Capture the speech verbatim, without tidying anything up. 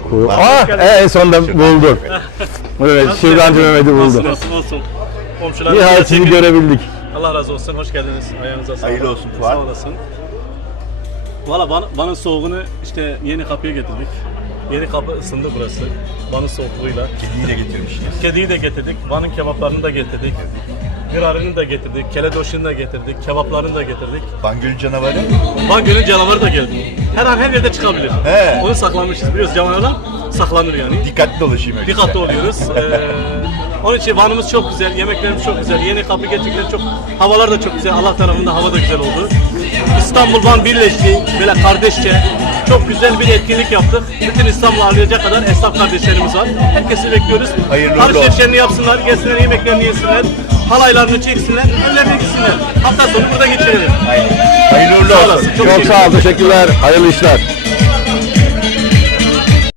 Kuyruk. Aa, en sonunda bulduk. Evet, Şırdancı Mehmet'i Olsun bulduk. olsun olsun. Komşular Nihayet sizi görebildik. Allah razı olsun. Hoş geldiniz. Ayağınıza sağlık. Hayırlı olsun Fuat. Sağ olasın. Valla Van, Van'ın soğuğunu işte yeni kapıya getirdik. Yeni kapı ısındı burası. Van'ın soğukluğuyla. Kediyi de getirmişsiniz. Kediyi de getirdik. Van'ın kebaplarını da getirdik. Gırarını da getirdik. Keledoşunu da getirdik. Kebaplarını da getirdik. Van Gölü canavarı. Van Gölü'nün canavarı da geldi. Her an her yerde çıkabilir. He. Onu saklamışız. Biliyoruz canavarlar saklanır yani. Dikkatli dolaşayım öyle. Dikkatli oluyoruz. Ee, onun için Van'ımız çok güzel, yemeklerimiz çok güzel. Yeni kapı gerçekten çok, havalar da çok güzel. Allah tarafında hava da güzel oldu. İstanbul Van birleşti, böyle kardeşçe. Çok güzel bir etkinlik yaptık. Bütün İstanbul'u ağırlayacak kadar esnaf kardeşlerimiz var. Herkesi bekliyoruz. Hayırlı olsun. Alışverişlerini yapsınlar, gelsinler yemeklerini yesinler. Halaylarını çeksinler, önlerine gitsinler. Hafta sonu burada geçirelim. Aynen. Hayırlı uğurlu Sağ olsun. olasın. Çok sağ ol, teşekkürler. Hayırlı işler.